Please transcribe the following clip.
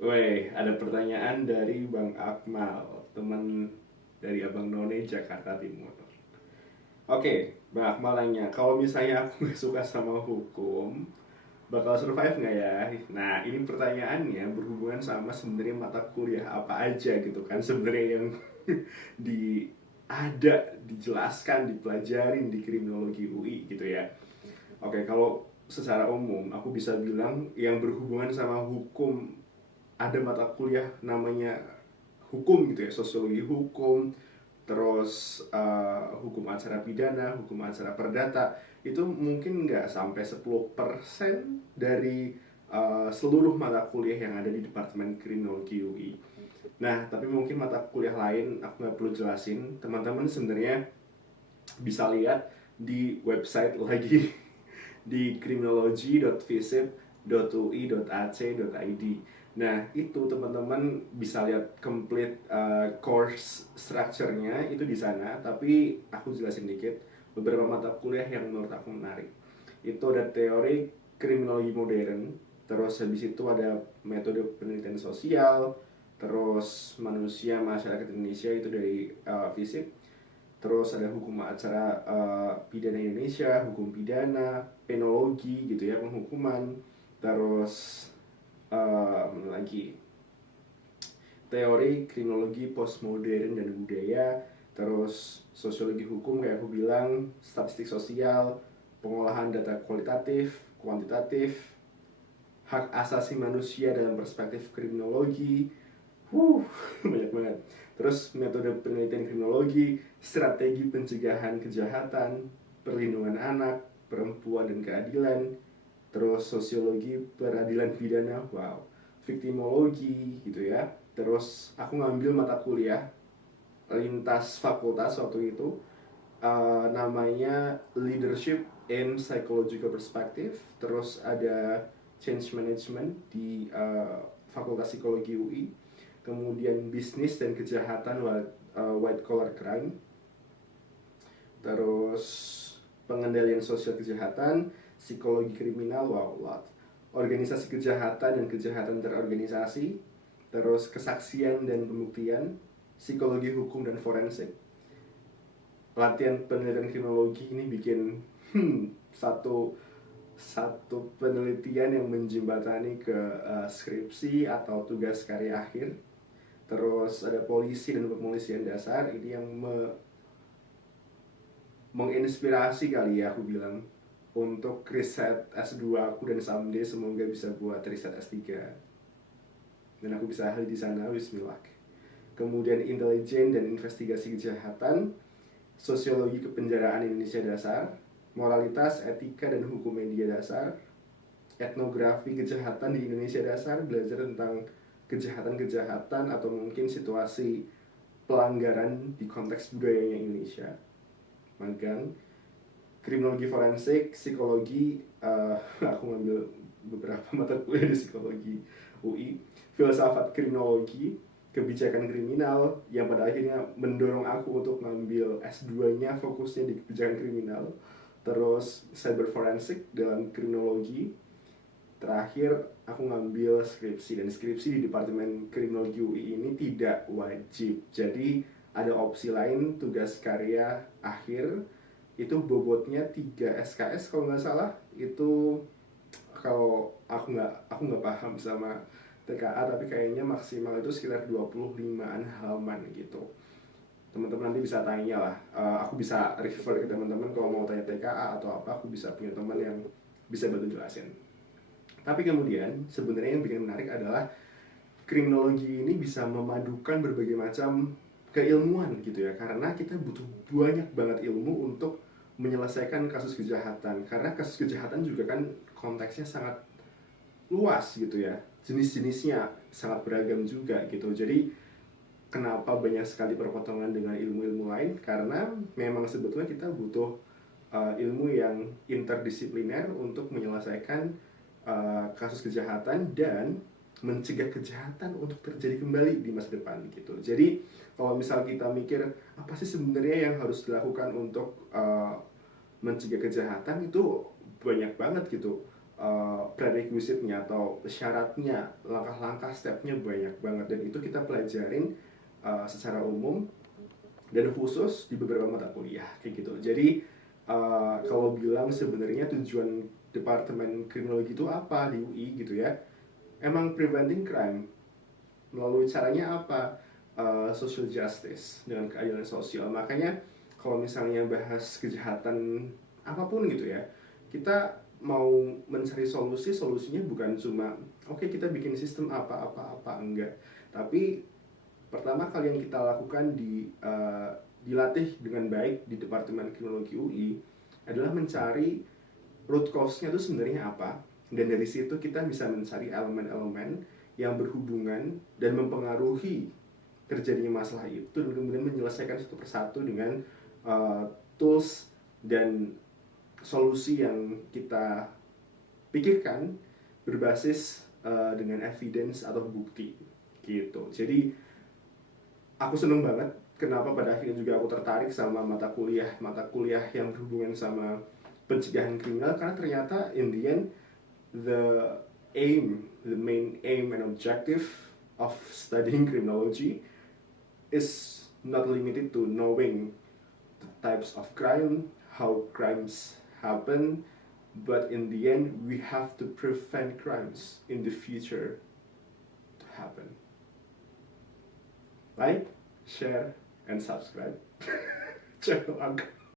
Woi, ada pertanyaan dari Bang Akmal, teman dari Abang None Jakarta Timur. Oke, Bang Akmal nanya, kalau misalnya aku nggak suka sama hukum, bakal survive nggak ya? Nah, ini pertanyaannya berhubungan sama sebenarnya mata kuliah apa aja gitu kan sebenarnya yang di dijelaskan, dipelajarin di kriminologi UI gitu ya. Oke, kalau secara umum aku bisa bilang yang berhubungan sama hukum, ada mata kuliah namanya hukum gitu ya, sosiologi hukum, terus hukum acara pidana, hukum acara perdata, itu mungkin nggak sampai 10% dari seluruh mata kuliah yang ada di Departemen Kriminologi UI. Nah, tapi mungkin mata kuliah lain aku nggak perlu jelasin, teman-teman sebenarnya bisa lihat di website lagi di criminology.visip.ui.ac.id. Nah, itu teman-teman bisa lihat complete course structure-nya itu di sana, tapi aku jelasin dikit beberapa mata kuliah yang menurut aku menarik. Itu ada teori kriminologi modern, terus habis itu ada metode penelitian sosial, terus manusia masyarakat Indonesia itu dari FISIP, terus ada hukum acara pidana Indonesia, hukum pidana, penologi gitu ya, penghukuman, terus mana lagi, teori kriminologi postmodern dan budaya, terus sosiologi hukum kayak aku bilang, statistik sosial, pengolahan data kualitatif, kuantitatif, hak asasi manusia dalam perspektif kriminologi. Huh, banyak banget. Terus metode penelitian kriminologi, strategi pencegahan kejahatan, perlindungan anak, perempuan dan keadilan, terus sosiologi peradilan pidana, wow, viktimologi gitu ya. Terus aku ngambil mata kuliah lintas fakultas waktu itu, namanya leadership in psychological perspective, terus ada change management di fakultas psikologi UI, kemudian bisnis dan kejahatan, white collar crime, terus pengendalian sosial kejahatan, psikologi kriminal, wow, lot, organisasi kejahatan dan kejahatan terorganisasi, terus kesaksian dan pembuktian, psikologi hukum dan forensik. Latihan penelitian kriminologi ini bikin satu satu penelitian yang menjembatani ke skripsi atau tugas karya akhir. Terus ada polisi dan kepolisian dasar, ini yang menginspirasi kali ya aku bilang untuk riset S2 aku, dan someday semoga bisa buat riset S3 dan aku bisa ahli di sana, bismillah. Kemudian intelijen dan investigasi kejahatan, sosiologi kepenjaraan Indonesia dasar, moralitas, etika dan hukum media dasar, etnografi kejahatan di Indonesia dasar, belajar tentang kejahatan-kejahatan atau mungkin situasi pelanggaran di konteks budayanya Indonesia, magang. Kriminologi forensik, psikologi, aku ngambil beberapa mata kuliah di psikologi UI, filsafat kriminologi, kebijakan kriminal yang pada akhirnya mendorong aku untuk ngambil S2-nya fokusnya di kebijakan kriminal, terus cyber forensik dalam kriminologi. Terakhir aku ngambil skripsi, dan skripsi di Departemen Kriminologi UI ini tidak wajib, jadi ada opsi lain, tugas karya akhir, itu bobotnya 3 SKS kalau nggak salah. Itu kalau aku nggak paham sama TKA, tapi kayaknya maksimal itu sekitar 25-an halaman gitu. Teman-teman nanti bisa tanya lah, aku bisa refer ke teman-teman kalau mau tanya TKA atau apa, aku bisa punya teman yang bisa bantu jelasin. Tapi kemudian sebenarnya yang bikin menarik adalah kriminologi ini bisa memadukan berbagai macam keilmuan gitu ya, karena kita butuh banyak banget ilmu untuk menyelesaikan kasus kejahatan, karena kasus kejahatan juga kan konteksnya sangat luas gitu ya, jenis-jenisnya sangat beragam juga gitu. Jadi kenapa banyak sekali perpotongan dengan ilmu-ilmu lain, karena memang sebetulnya kita butuh ilmu yang interdisipliner untuk menyelesaikan kasus kejahatan dan mencegah kejahatan untuk terjadi kembali di masa depan gitu. Jadi kalau misal kita mikir apa sih sebenarnya yang harus dilakukan untuk mencegah kejahatan, itu banyak banget gitu prerequisite-nya atau syaratnya, langkah-langkah stepnya banyak banget, dan itu kita pelajarin secara umum dan khusus di beberapa mata kuliah kayak gitu. Jadi kalau bilang sebenarnya tujuan Departemen Kriminologi itu apa di UI gitu ya, emang preventing crime. Melalui caranya apa? Social justice, dengan keadilan sosial. Makanya kalau misalnya bahas kejahatan apapun gitu ya, kita mau mencari solusi, solusinya bukan cuma oke, kita bikin sistem apa enggak, tapi pertama kali yang kita lakukan dilatih dengan baik di Departemen Kriminologi UI adalah mencari root cause-nya itu sebenarnya apa, dan dari situ kita bisa mencari elemen-elemen yang berhubungan dan mempengaruhi terjadinya masalah itu, dan kemudian menyelesaikan satu persatu dengan tools dan solusi yang kita pikirkan berbasis dengan evidence atau bukti gitu. Jadi aku seneng banget kenapa pada akhirnya juga aku tertarik sama mata kuliah yang berhubungan sama pencegahan kriminal, karena ternyata in the end the the main aim and objective of studying criminology is not limited to knowing the types of crime, how crimes happen, but in the end we have to prevent crimes in the future to happen. Like, share, and subscribe channel Angka.